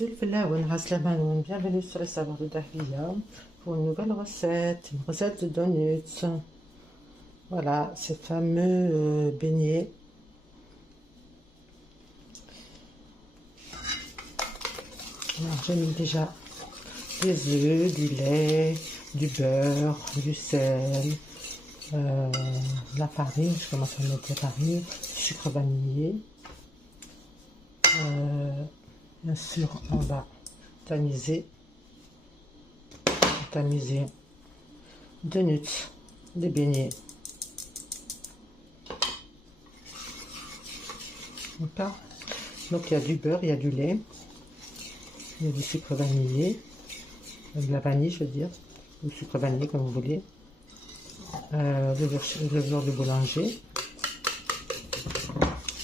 Bienvenue sur les savoirs de Dahlia pour une nouvelle recette, de donuts. Voilà, ces fameux beignets. Alors, j'ai mis déjà des œufs, du lait, du beurre, du sel, la farine. Je commence à mettre la farine, sucre vanillé. Bien sûr, on va tamiser donuts, des beignets. D'accord. Donc il y a du beurre, il y a du lait, il y a du sucre vanillé, de la vanille, je veux dire, ou sucre vanillé comme vous voulez, levure de boulanger,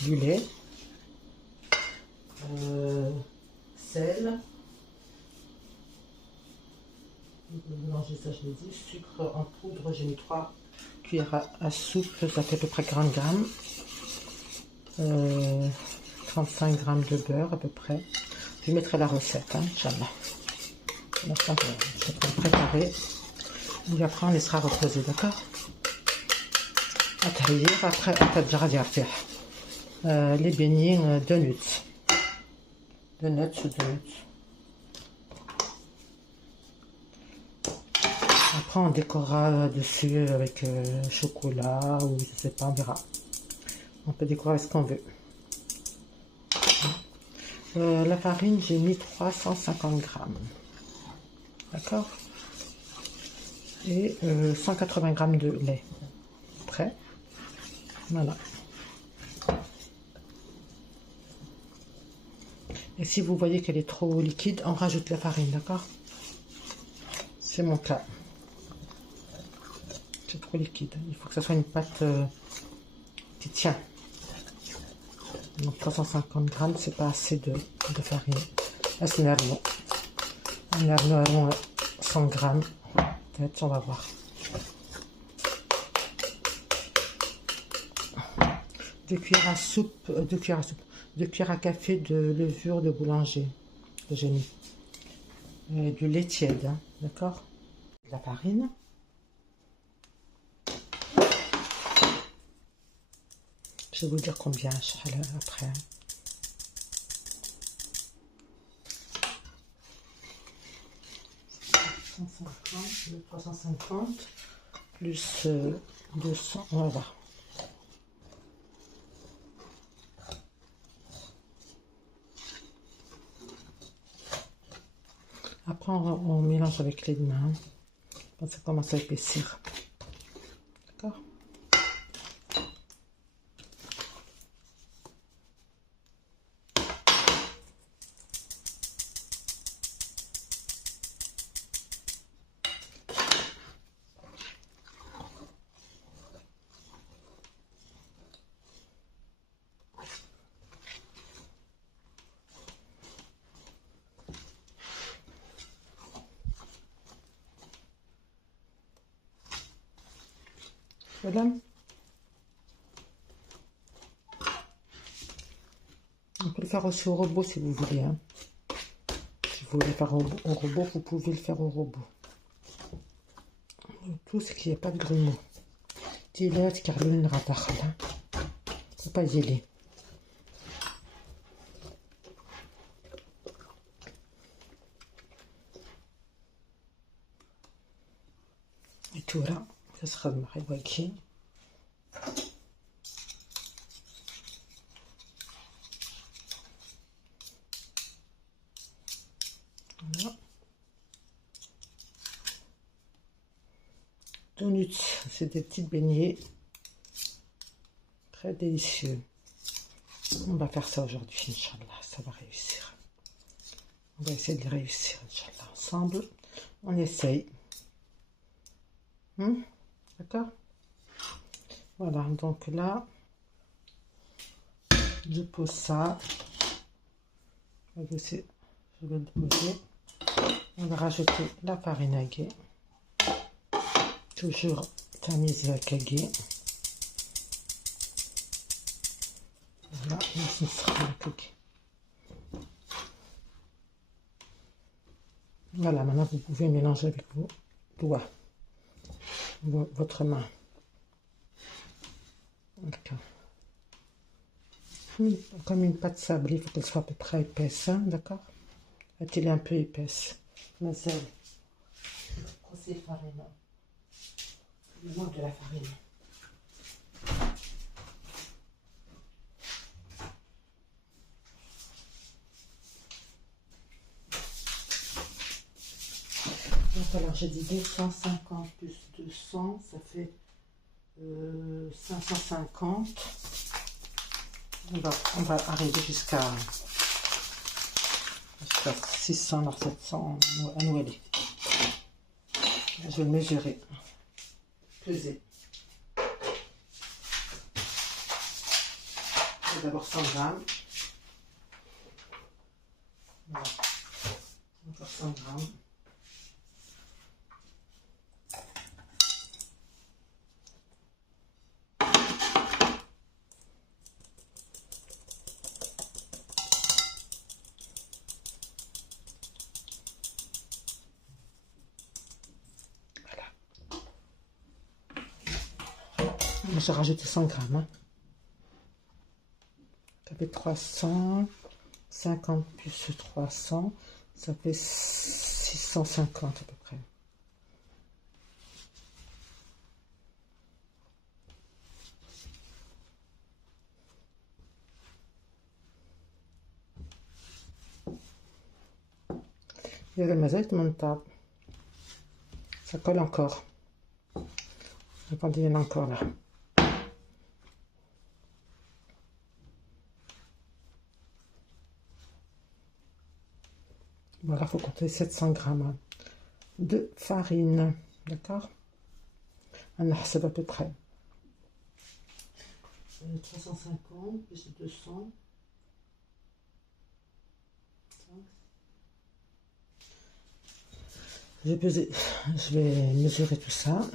du lait, sel, boulanger, ça je l'ai dit, sucre en poudre, j'ai mis 3 cuillères à soupe, ça fait à peu près 40 grammes, 35 grammes de beurre à peu près. Je mettrai la recette, hein, Inch'Allah. Maintenant, je vais préparer. Et après, on laissera reposer, d'accord? Après, les beignets donuts. Après, on décorera dessus avec chocolat ou je sais pas, on verra. On peut décorer ce qu'on veut. La farine, j'ai mis 350 grammes. D'accord? Et 180 grammes de lait. Prêt? Voilà. Et si vous voyez qu'elle est trop liquide, on rajoute la farine, d'accord? C'est mon cas. C'est trop liquide. Il faut que ça soit une pâte qui tient. Donc 350 grammes, c'est pas assez de farine. Là, c'est un 100 grammes. Peut-être, on va voir. Deux cuillères à café de levure de boulanger que j'ai mis. Et du lait tiède, hein, d'accord? De la farine. Je vais vous dire combien après. 350 plus 200, on va voir. Après, on mélange avec les mains quand ça commence à épaissir. D'accord? Voilà. On peut le faire aussi au robot si vous voulez. Hein. Si vous voulez faire au robot, vous pouvez le faire au robot. Tout ce qui n'est pas de grumeaux. Dis-le, car le ne rattrape pas. Faut pas y aller. Et tout là, ça sera de marée waki. Voilà. Donuts, c'est des petites beignets très délicieux. On va faire ça aujourd'hui, Inch'Allah, ça va réussir. On va essayer de réussir, Inch'Allah, ensemble. On essaye. D'accord? Voilà, donc là, je pose ça. Je vais le poser. On va rajouter la farine à gué. Toujours tamisée à caguet. Voilà, ce sera le caguet. Voilà, maintenant vous pouvez mélanger avec vos doigts, votre main. D'accord. Comme une pâte sablée, il faut qu'elle soit à peu près épaisse, hein, d'accord? Elle est un peu épaisse. Mais c'est procès farine. Il manque de la farine. Donc alors j'ai dit 250 plus 200, ça fait 550. On va arriver jusqu'à 600, alors 700 à nouer. Je vais le mesurer, peser. D'abord 100 grammes. Voilà. Encore 100 grammes. J'ai rajouté 100 grammes. Hein. Ça fait 350 plus 300, ça fait 650 à peu près. Il y a le mazette montable. Ça colle encore. Attendez, il y en a encore là. Voilà, il faut compter 700 grammes de farine. D'accord? On a à peu près. 350 plus 200. Je vais mesurer tout ça,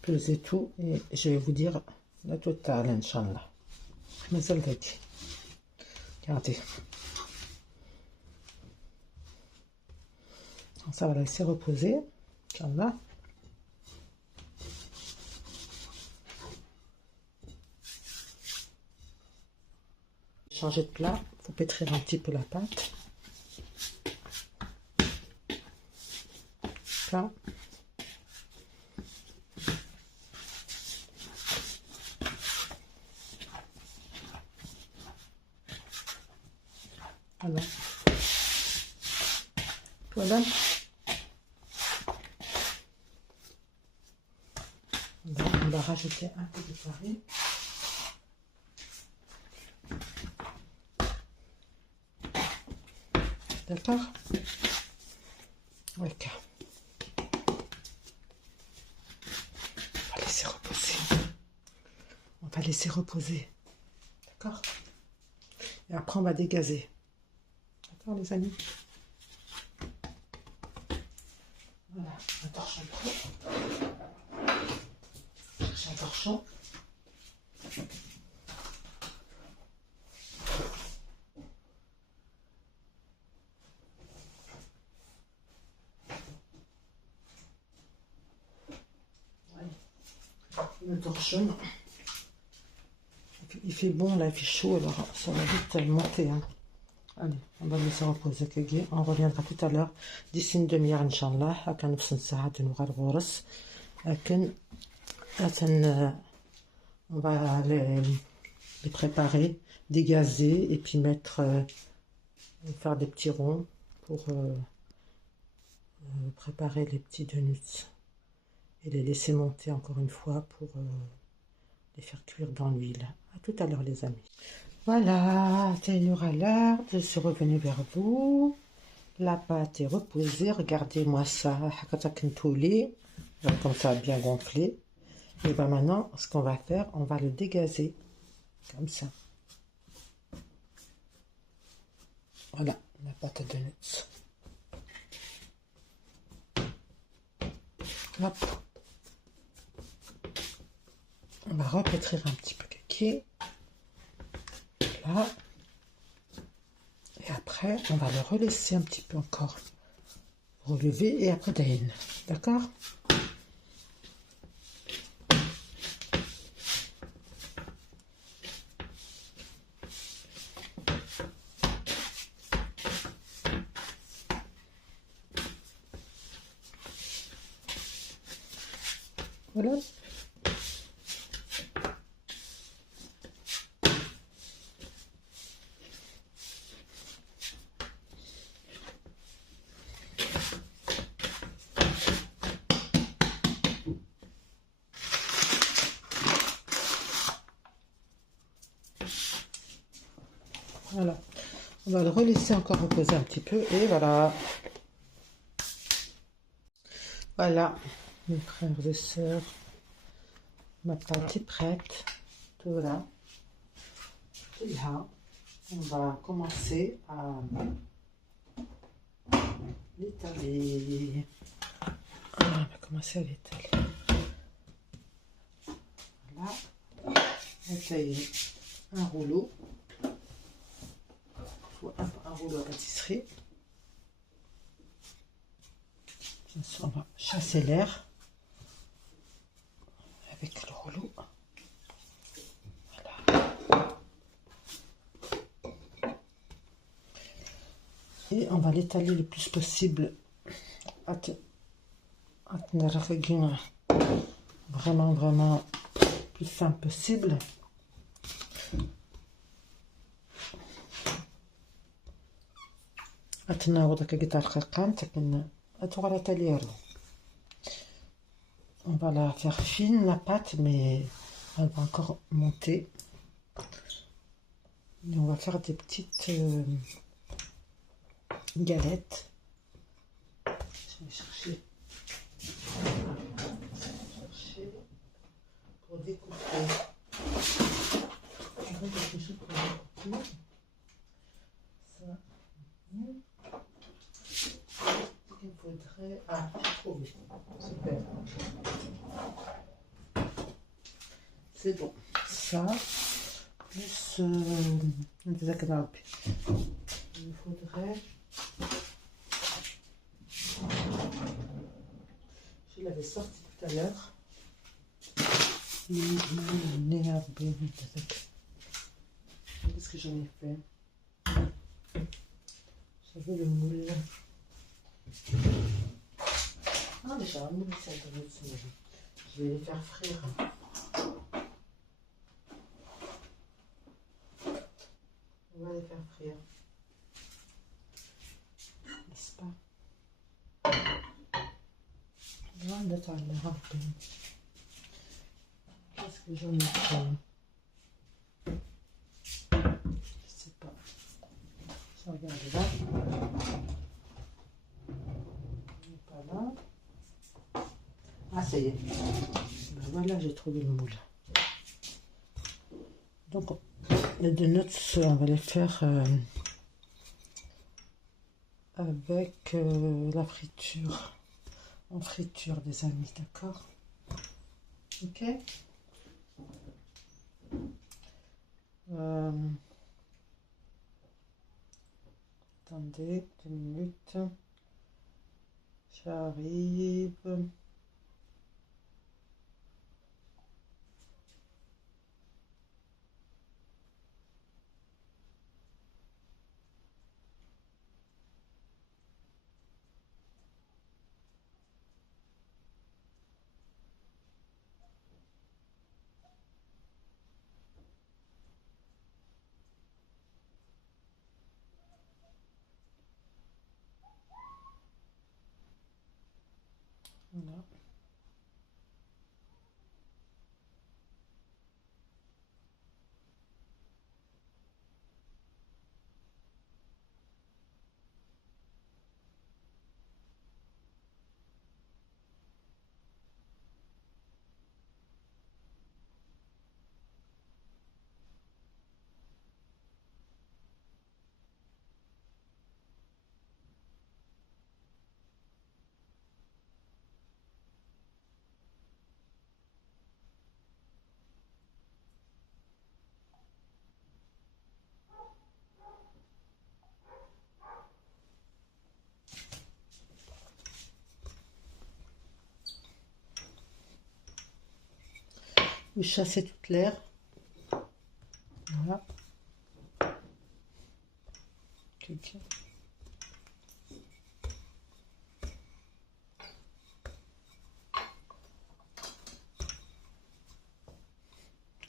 peser tout et je vais vous dire la totale, Inch'Allah. Mais ça le dit. Regardez. Ça va la laisser reposer, Inch'Allah. Changer de plat, il faut pétrir un petit peu la pâte. Là. Voilà. Voilà. On va rajouter un peu de farine. D'accord? Ok. On va laisser reposer. On va laisser reposer. D'accord? Et après, on va dégazer. D'accord, les amis? Voilà, un torchon prêt. Cherche un torchon. Le torchon. Il fait bon, là, il fait chaud, alors ça va vite monter. Hein. Allez, on va laisser reposer. On reviendra tout à l'heure. D'ici une demi-heure, Inch'Allah. On va les préparer, dégazer et puis faire des petits ronds pour préparer les petits donuts et les laisser monter encore une fois pour les faire cuire dans l'huile. À tout à l'heure, les amis. Voilà, Taylor a l'air. Je suis revenue vers vous. La pâte est reposée. Regardez-moi ça. Comme ça, bien gonflé. Et bien maintenant, ce qu'on va faire, on va le dégazer. Comme ça. Voilà, la pâte de nuts. Hop. On va repétrir un petit peu kaki. Là. Et après, on va le relaisser un petit peu encore relever et après tailler. D'accord? Voilà. Voilà. On va le relaisser encore reposer un petit peu et voilà. Voilà, mes frères et sœurs, ma pâte est prête. Tout là. Et là, on va commencer à l'étaler. On va commencer à l'étaler. Voilà. On va tailler un rouleau. Il faut un rouleau à pâtisserie. On va chasser l'air avec le rouleau. Voilà. Et on va l'étaler le plus possible à vraiment plus fin possible. On va la faire fine la pâte, mais elle va encore monter. Et on va faire des petites galettes. Je vais chercher pour découper. Quelque chose pour découper. Ça. Il faudrait... Ah, j'ai trouvé. Super. C'est bon. Ça, plus... il faudrait... Je l'avais sorti tout à l'heure. Qu'est-ce que j'en ai fait? J'avais le moule. Ah, mais j'ai un moule, ça je vais les faire frire. On va les faire frire. N'est-ce pas? Qu'est-ce que j'en ai fait? Je sais pas. Je regarde là. Pas là. Ah, ça y est. Ben voilà, j'ai trouvé le moule. Donc, les donuts, on va les faire avec la friture. En friture, des amis, d'accord? Ok. Attendez 2 minutes. J'arrive. Voilà. Vous chassez toute l'air. Voilà. Ok.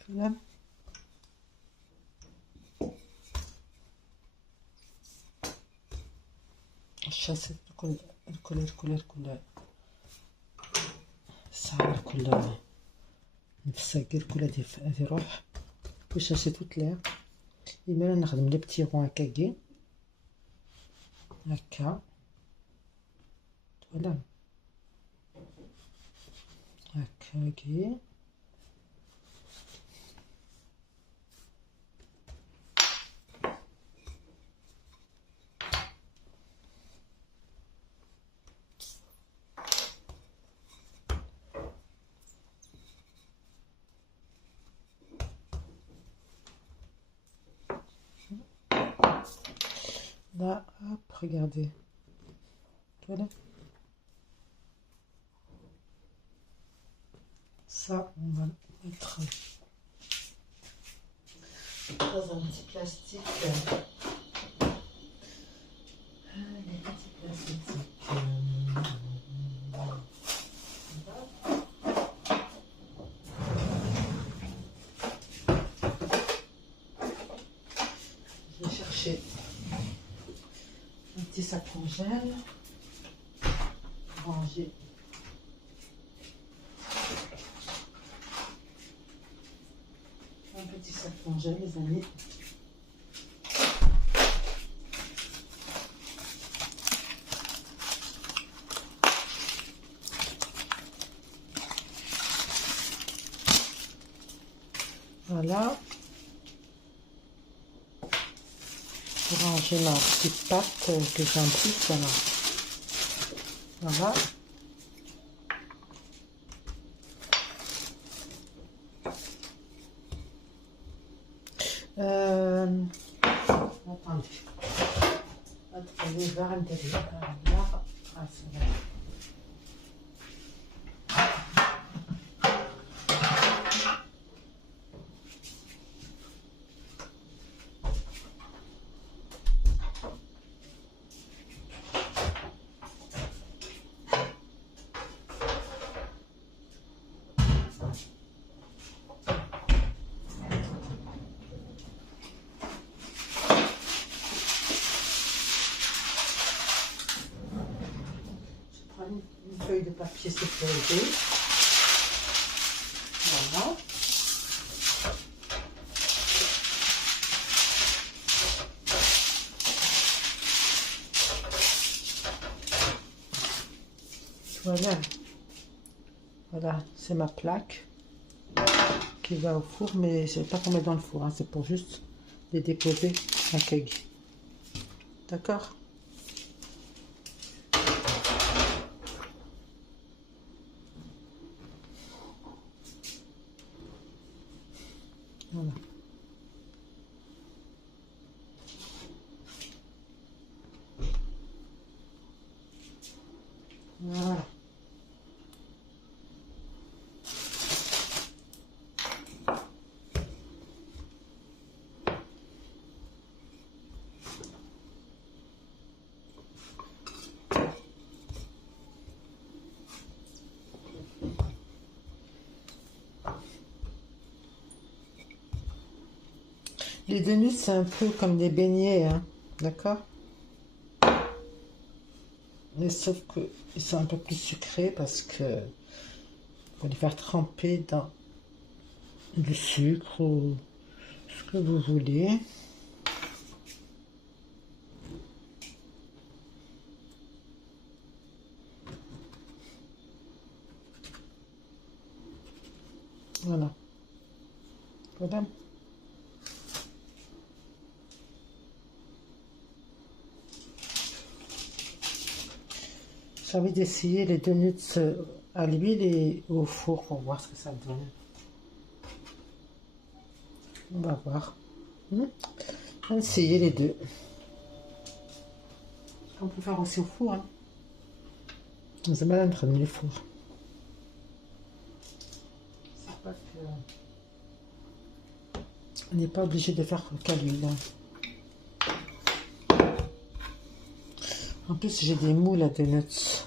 Voilà. Chasser الكل الساعة الكل نفساكر الكل هادي روح وشاشي توت لير إما نخدم لي بتي رون هكاكي هكا فوالا هكاكي là, hop, regardez. Voilà. Ça, on va le mettre dans un petit plastique. Les petits plastiques. Je vais chercher un petit sac congèle pour ranger. Un petit sac congèle, les amis. Voilà. Pour ranger ma petite pâte que j'ai en plus, voilà. Voilà. Attendez. Attendez, vers l'intérieur. Ah, c'est vrai. Une feuille de papier sécurisé. Voilà. Voilà. Voilà, c'est ma plaque qui va au four, mais c'est pas pour mettre dans le four, hein, c'est pour juste les déposer à keg. D'accord? Voilà. Voilà. Les donuts, c'est un peu comme des beignets, hein, d'accord? Mais sauf qu'ils sont un peu plus sucrés parce que faut les faire tremper dans du sucre ou ce que vous voulez. Voilà. Voilà. J'ai envie d'essayer les donuts à l'huile et au four pour voir ce que ça donne. On va voir. On va essayer les deux. On peut faire aussi au four. Hein. C'est mal d'entrer dans le four. C'est pas que... On n'est pas obligé de faire qu'à l'huile. En plus, j'ai des moules à donuts.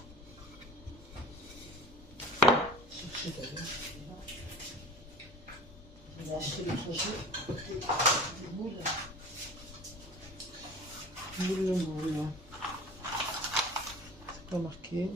J'ai acheté l'autre jour des moules. Moule. C'est pas marqué.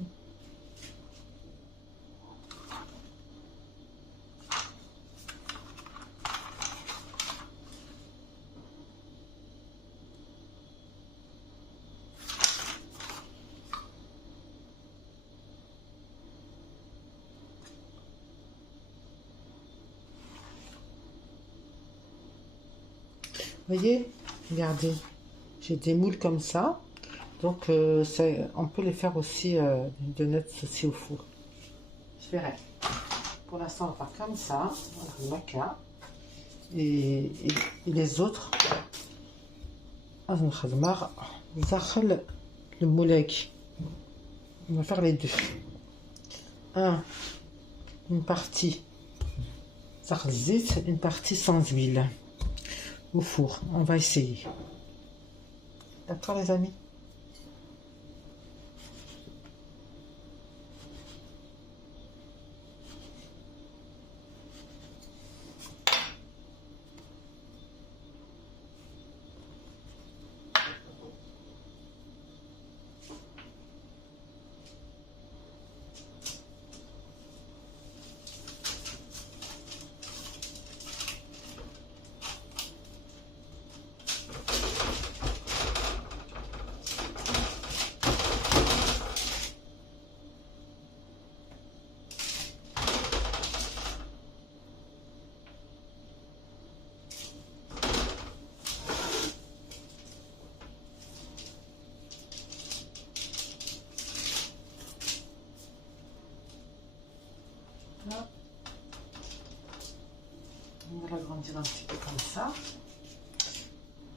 Voyez, regardez, j'ai des moules comme ça, donc on peut les faire aussi des donuts aussi au four. Je verrai. Pour l'instant, on va faire comme ça, voilà, le maca, et les autres, le moulek. On va faire les deux. Une partie une partie sans huile. Au four, on va essayer. D'accord les amis? Là. On va l'agrandir un petit peu comme ça.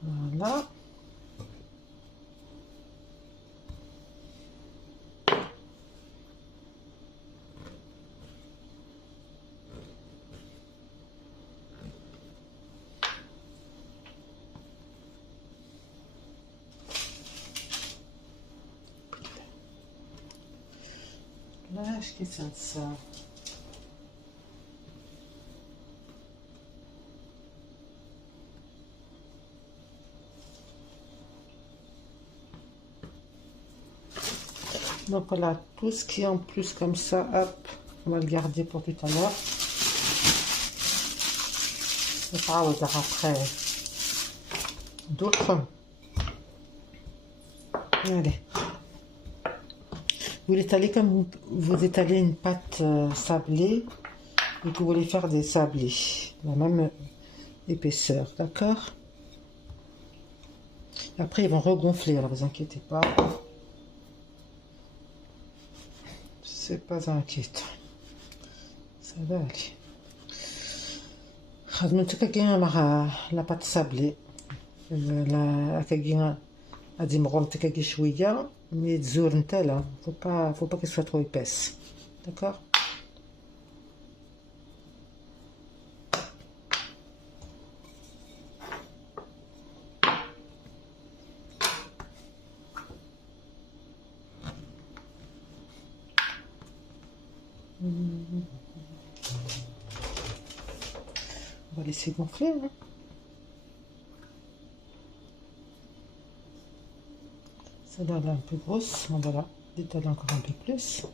Voilà. Là, je ça. Donc voilà, tout ce qui est en plus comme ça, hop, on va le garder pour tout à l'heure. On va faire après d'autres. Allez. Vous l'étalez comme vous étalez une pâte sablée et que vous voulez faire des sablés, la même épaisseur, d'accord? Après, ils vont regonfler, alors vous inquiétez pas. C'est pas inquiétant. Ça va aller. La pâte sablée. La كاكينا غادي مغمضة شوية مي تزور نتا لا faut pas qu'elle soit trop épaisse. D'accord? On va laisser gonfler. Hein. Celle-là elle est un peu grosse, on va l'étaler encore un peu plus.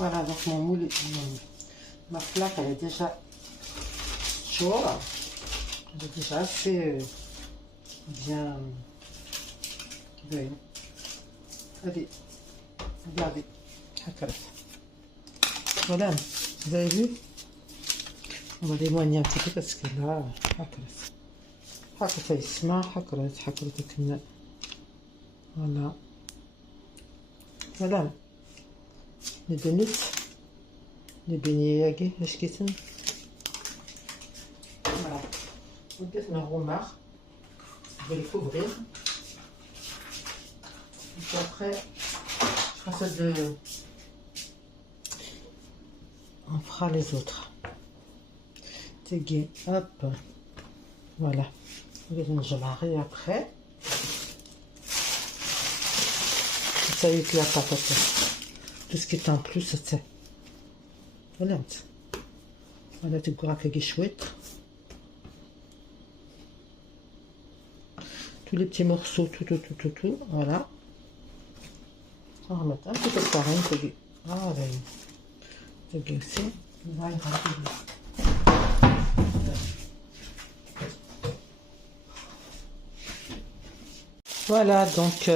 Voilà, donc mon moule, ma flaque, elle est déjà chaude. Elle est déjà assez bien. Allez, regardez. Voilà, vous avez vu? On va l'éloigner un petit peu parce que là, voilà. Voilà. Les donuts, les beignets yagé, ايش كيسم؟ Voilà. Peut-être un romard. Je vais les couvrir. Et puis après, je ferai ça de... On fera les autres. Tégé, hop. Voilà. Je vais après. Ça y est, la patate. Tout ce qui est en plus, c'est... Voilà. Voilà, tu vois que c'est chouette. Tous les petits morceaux, tout. Voilà. On va mettre un petit peu de farine. Ah, c'est glacé. Voilà, donc...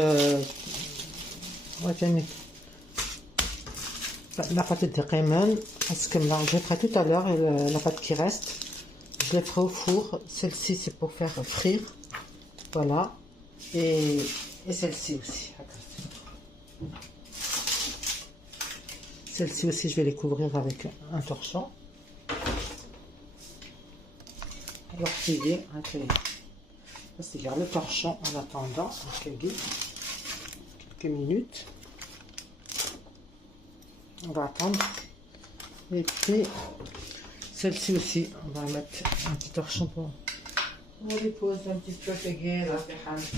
la pâte de Raymond, parce que là, je ferai tout à l'heure la pâte qui reste, je la ferai au four. Celle-ci, c'est pour faire frire. Voilà. Et celle-ci aussi. Celle-ci aussi, je vais les couvrir avec un torchon. Alors, c'est garde le torchon en attendant quelques minutes. On va attendre. Et puis, celle-ci aussi, on va mettre un petit torchon pour... On les pose un petit peu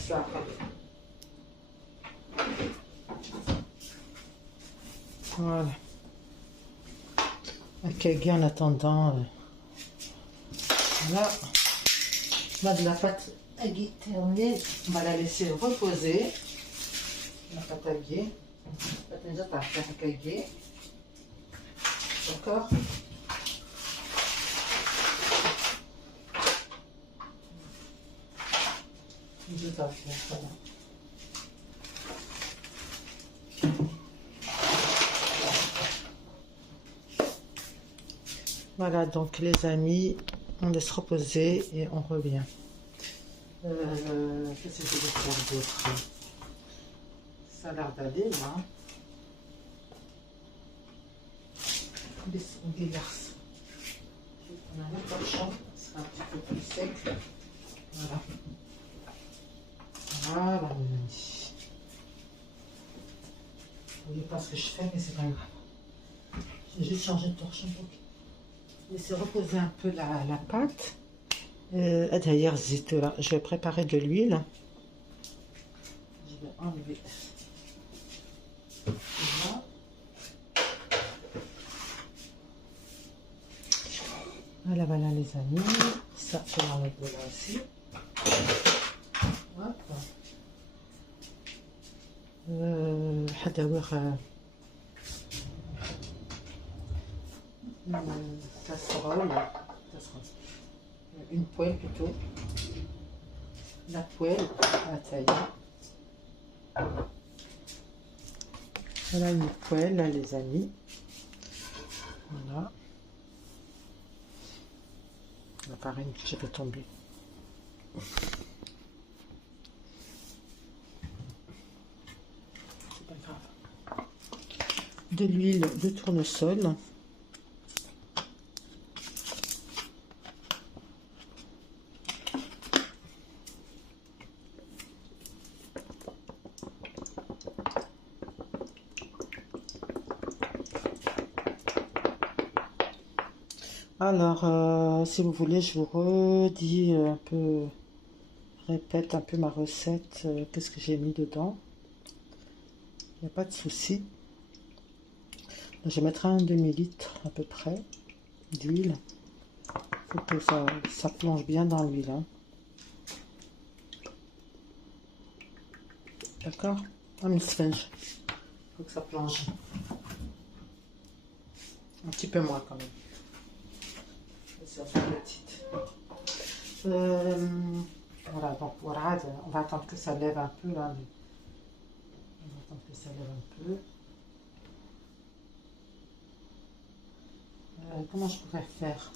ça. Voilà. Ok, en attendant... Là, on a de la pâte aiguë terminée. On va la laisser reposer. La pâte aiguë. D'accord. Voilà, donc les amis, on laisse reposer et on revient. Qu'est-ce que je vais faire d'autre? Ça a l'air d'aller là. On déverse. On a un torchon, ce sera un petit peu plus sec. Voilà. Voilà, mes amis. Vous voyez pas ce que je fais, mais c'est pas grave. J'ai juste changé de torchon pour laisser reposer un peu la pâte. D'ailleurs, je vais préparer de l'huile. Je vais enlever. Voilà. Voilà les amis. Ça, je vais en mettre de là aussi. Hop. Casserole, une poêle plutôt, la poêle à tailler. Voilà une poêle là les amis, voilà, la farine que j'ai fait tomber. C'est pas grave. De l'huile de tournesol. Alors, si vous voulez, je vous redis un peu, répète un peu ma recette, qu'est-ce que j'ai mis dedans. Il n'y a pas de souci. Je mettrai un demi-litre à peu près d'huile. Il faut que ça plonge bien dans l'huile. Hein. D'accord? Un sponge. Il faut que ça plonge. Un petit peu moins quand même. C'est assez petite. Voilà, donc voilà, on va attendre que ça lève un peu là. On va attendre que ça lève un peu. Comment je pourrais faire?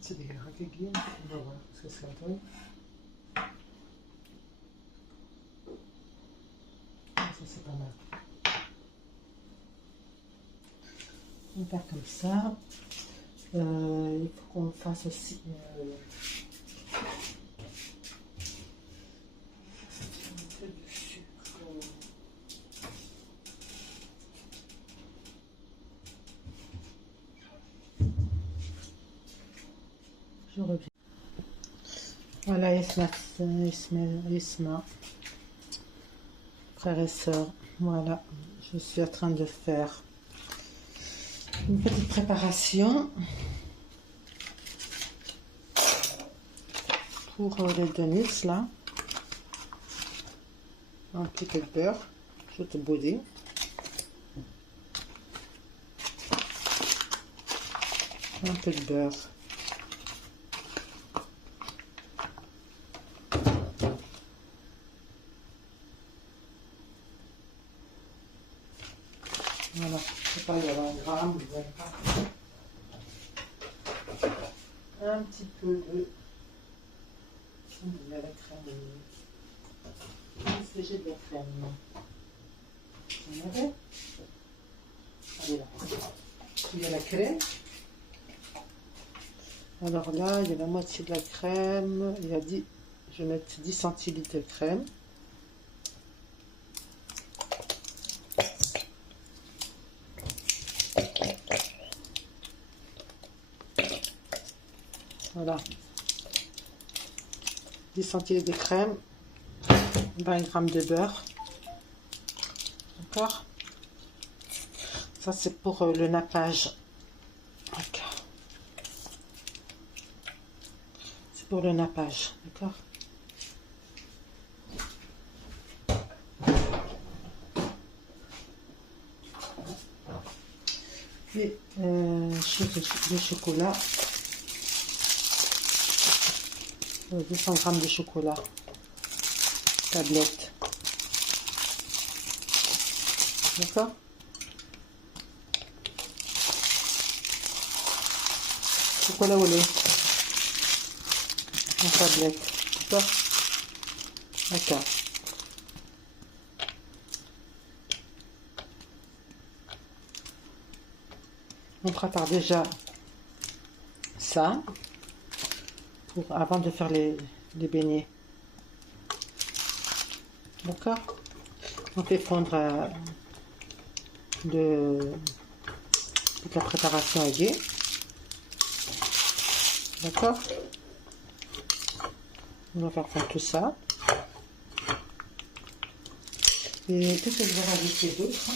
C'est des raqueguines. On va voir ce que ça donne. Ça c'est pas mal. On va faire comme ça. Il faut qu'on fasse aussi un peu de sucre. Je reviens. Voilà, Isma, frères et sœurs. Voilà, je suis en train de faire une petite préparation pour les donuts là. Un petit peu de beurre, je te bouillis. Un peu de beurre. Voilà, je sais pas, il y a 20 grammes, un petit peu de la crème. Est-ce que j'ai de la crème? Vous en avez? Allez là. Il y a la crème. Alors là, il y a la moitié de la crème. Il y a 10, je vais mettre 10 centilitres de crème. Voilà. 10 centilitres de crème. 20 grammes de beurre. D'accord? Ça, c'est pour le nappage. D'accord. C'est pour le nappage. D'accord? Et le chocolat. 200 grammes de chocolat. Tablette. D'accord? Chocolat au lait. En tablette. D'accord? D'accord. On prépare déjà ça avant de faire les beignets. D'accord? On fait fondre toute la préparation alliée. D'accord? On va faire fondre tout ça. Et qu'est-ce que je vais rajouter d'autre?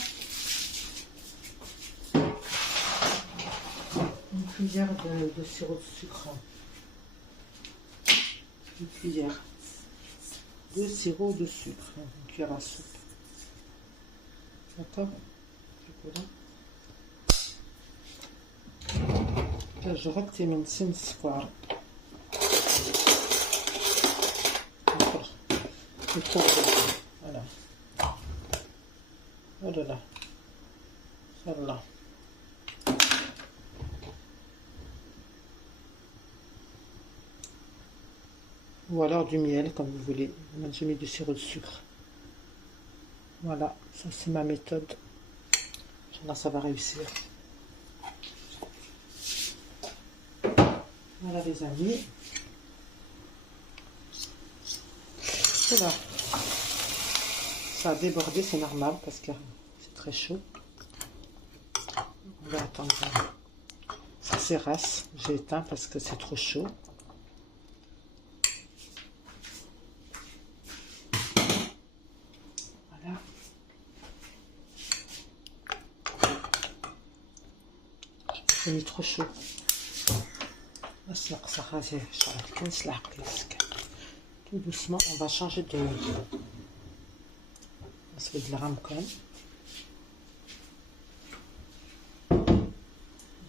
Une cuillère de sirop de sucre. Une cuillère de sirop de sucre. Une cuillère à soupe. D'accord? جربت من سن السكر voilà voilà voilà ou alors du miel comme vous voulez. Moi j'ai mis du sirop de sucre. Voilà, ça c'est ma méthode. Là ça va réussir. Voilà les amis. Voilà. Ça a débordé, c'est normal parce que c'est très chaud. vais attendre. Ça s'érasse. J'ai éteint parce que c'est trop chaud. Voilà. J'ai mis trop chaud. Tout doucement, on va changer de... Parce que de la rame quand même. Je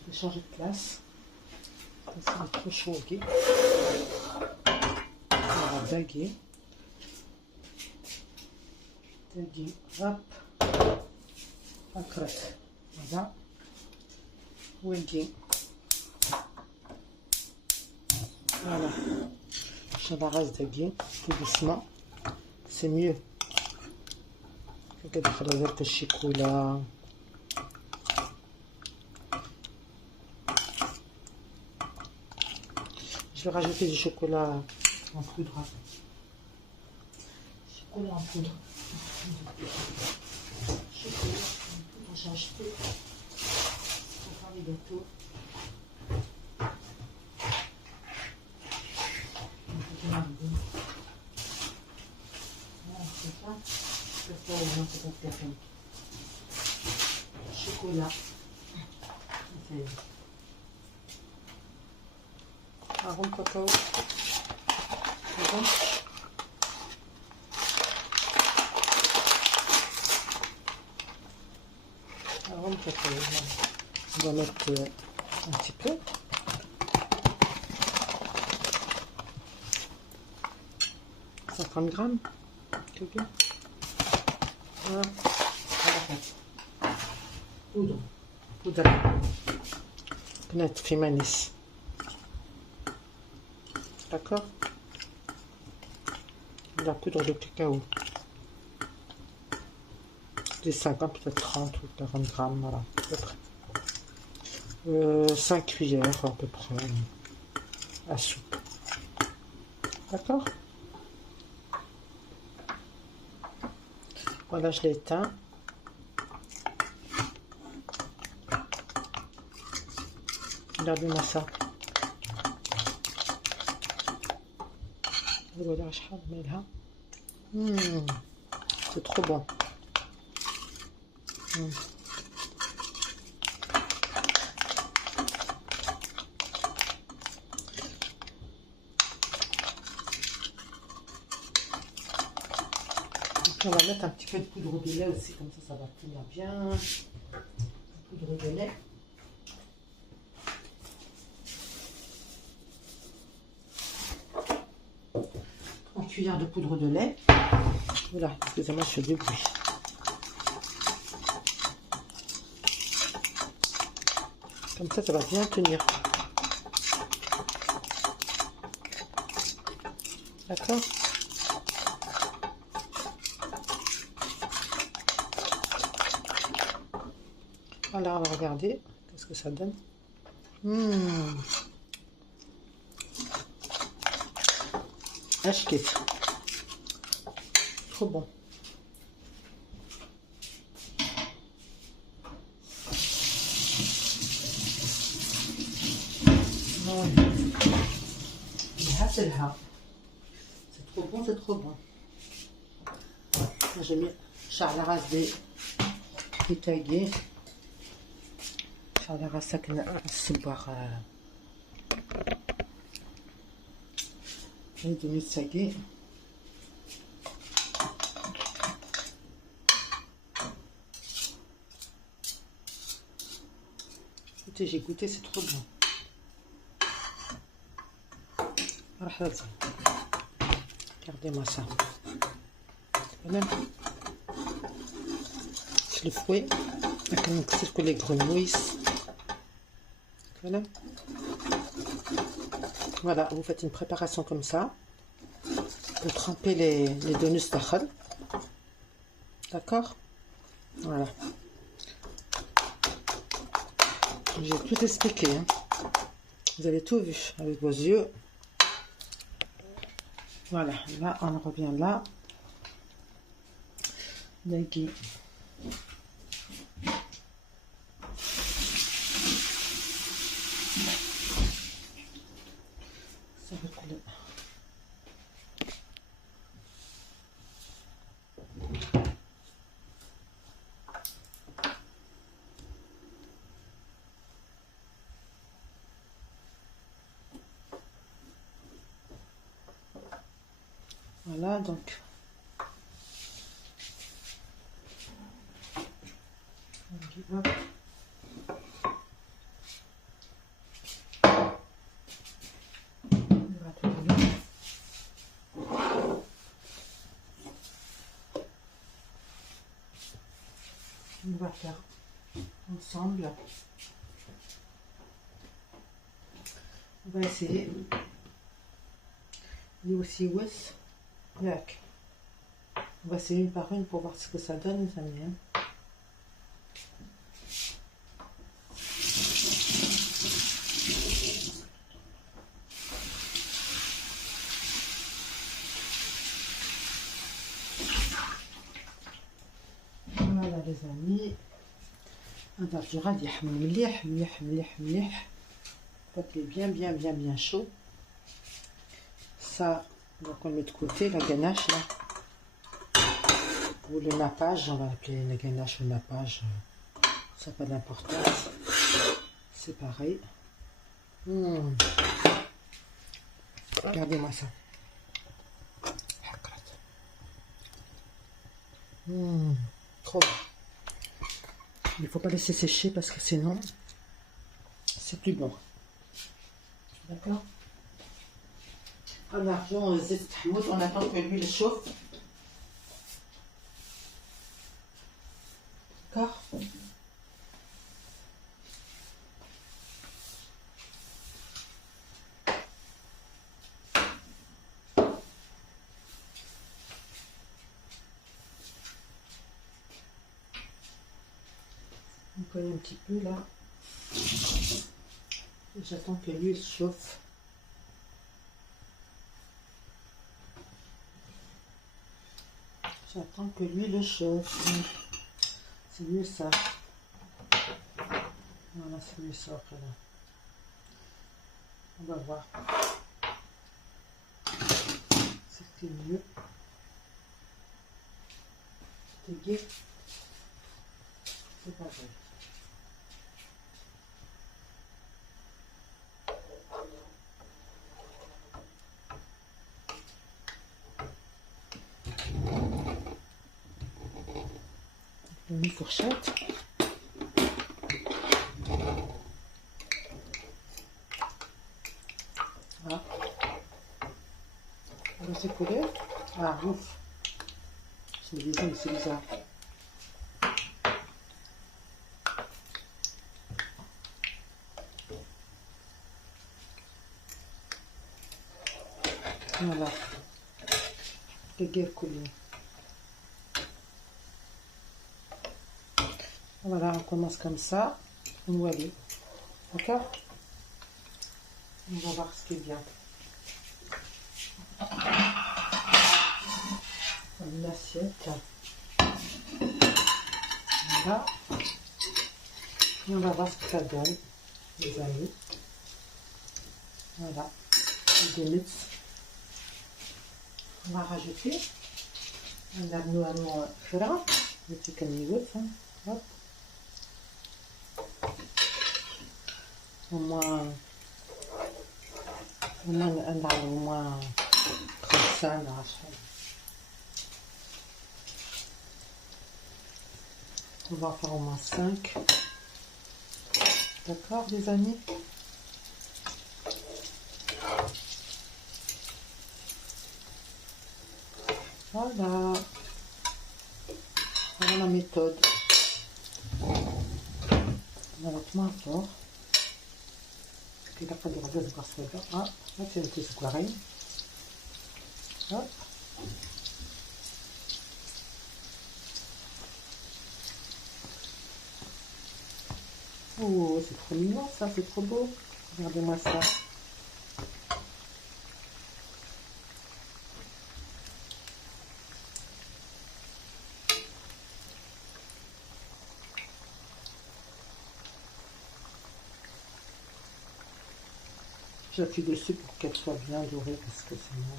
vais changer de place. Ça va trop chaud, ok. On va daguer. Daguer, hop. Accroche. Voilà. Wiggy. Voilà. Je la rase daguer, tout doucement. C'est mieux. كده خلطت الشوكولا. Je vais rajouter du chocolat en poudre. Chocolat en poudre. Chocolat en poudre, j'ai acheté pour faire les gâteaux. Chocolat. Arôme cacao. Arôme cacao. On va mettre un petit peu. « 50 grammes. Voilà. Poudre. Poudre. Knat Fimanis. D'accord? La poudre de cacao. Des 50, peut-être 30 ou 40 grammes, voilà, à peu près. 5 cuillères à peu près à soupe. D'accord? Voilà, je l'ai éteint. Regardez-moi ça. C'est trop bon. On va mettre un petit peu de poudre de lait aussi, comme ça va tenir bien. Poudre de lait. Une cuillère de poudre de lait. Voilà, excusez-moi, je fais du bruit. Comme ça va bien tenir. D'accord? Voilà, on va regarder qu'est-ce que ça donne. Ashkit. Trop bon. C'est trop bon, c'est trop bon. J'ai mis Charles des tagués. Charles Rasakna Soubar. J'ai donné tagués. Écoutez, j'ai goûté, c'est trop bon. Regardez-moi ça. Je le fouet avec un petit les grenouilles. Voilà. Voilà, vous faites une préparation comme ça. Vous trempez les donuts d'achal. D'accord? Voilà. J'ai tout expliqué. Hein. Vous avez tout vu avec vos yeux. Voilà, là on revient là. Nagui. avec le... Voilà, donc hop. On va tourner. On va faire ensemble. On va essayer. Et aussi with. Yac. On va essayer une par une pour voir ce que ça donne, les amis. Hein. Voilà les amis. هذا الرجل يحمل مليح مليح مليح مليح. Quand il est bien chaud. Ça, donc on le met de côté, la ganache là. Ou le nappage, on va l'appeler la ganache ou le nappage. Ça n'a pas d'importance. C'est pareil. Regardez-moi ça. Trop bon. Il ne faut pas laisser sécher parce que sinon, c'est plus bon. D'accord? Alors, on attend que l'huile chauffe. D'accord? On colle un petit peu là. J'attends que l'huile chauffe. J'attends que l'huile chauffe. C'est mieux ça. Voilà, c'est mieux ça après là. On va voir. C'était mieux. C'était gai. C'est pas vrai. Une fourchette. Voilà. On va s'écouler. Ah, ouf. C'est bizarre, c'est bizarre. Voilà. Le guerre coulée. Voilà, on commence comme ça. On va aller. D'accord? On va voir ce qui est bien. Une assiette. Voilà. Et on va voir ce que ça donne, les amis. Voilà. Des nuts. On va rajouter un agneau frais. Le petit canigou. Hop. Au moins 35 là. On va en faire au moins 5. D'accord, les amis? Voilà. Voilà la méthode. On va mettre moins fort. كده قدر غاز بسيطة. هاتي سكرين. Hop. Oh, c'est trop mignon ça, c'est trop beau. Regardez-moi ça. J'appuie dessus pour qu'elle soit bien dorée parce que sinon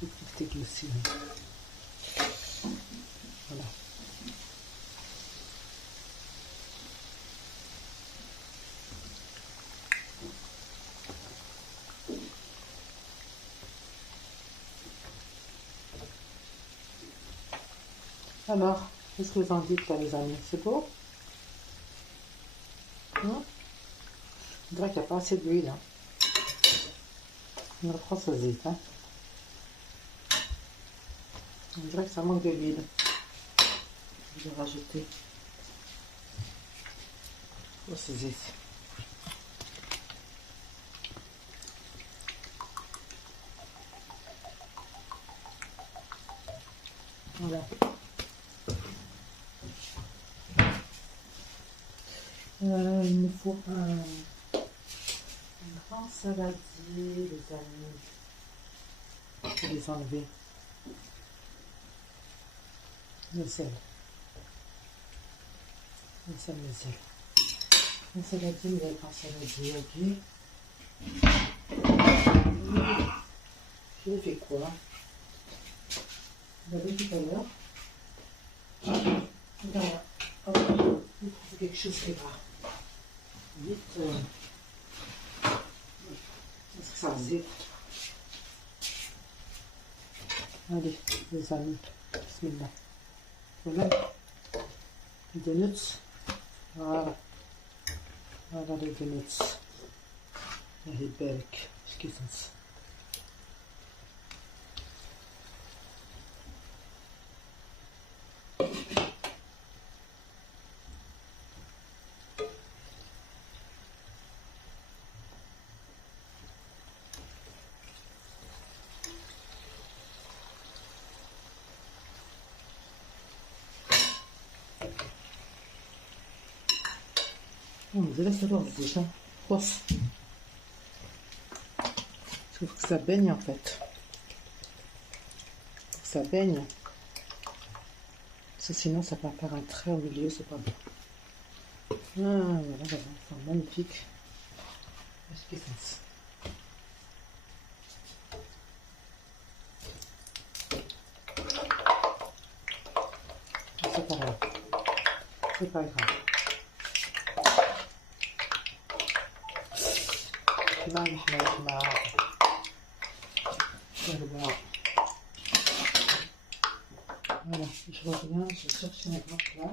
tout éclairci. Voilà. Alors, qu'est-ce que vous en dites là les amis? C'est beau? On dirait qu'il n'y a pas assez d'huile. Hein. On reprend ce zit. Hein. On dirait que ça manque de l'huile. Je vais rajouter ce zit. Voilà. Il nous faut un grand saladier, les amis. Je vais les enlever. Le sel. Le sel. Un saladier, mais un grand saladier, ok. Je l'ai fait quoi? Vous avez tout à l'heure. Voilà. Hop. Il faut quelque chose qui va vite. Est-ce que ça zip? Allez, les amis. Bismillah. Voilà. Les donuts. Voilà. Voilà les donuts. هي يبارك اش كيتنس. Déjà ça doit déjà. Crosse. Il faut que ça baigne en fait. Il faut que ça baigne. Parce que sinon ça va faire un trait au milieu, c'est pas bon. Ah voilà, c'est magnifique. Est-ce que c'est pas grave. C'est pas grave. Là, voilà, je reviens, je cherche ma grappe là.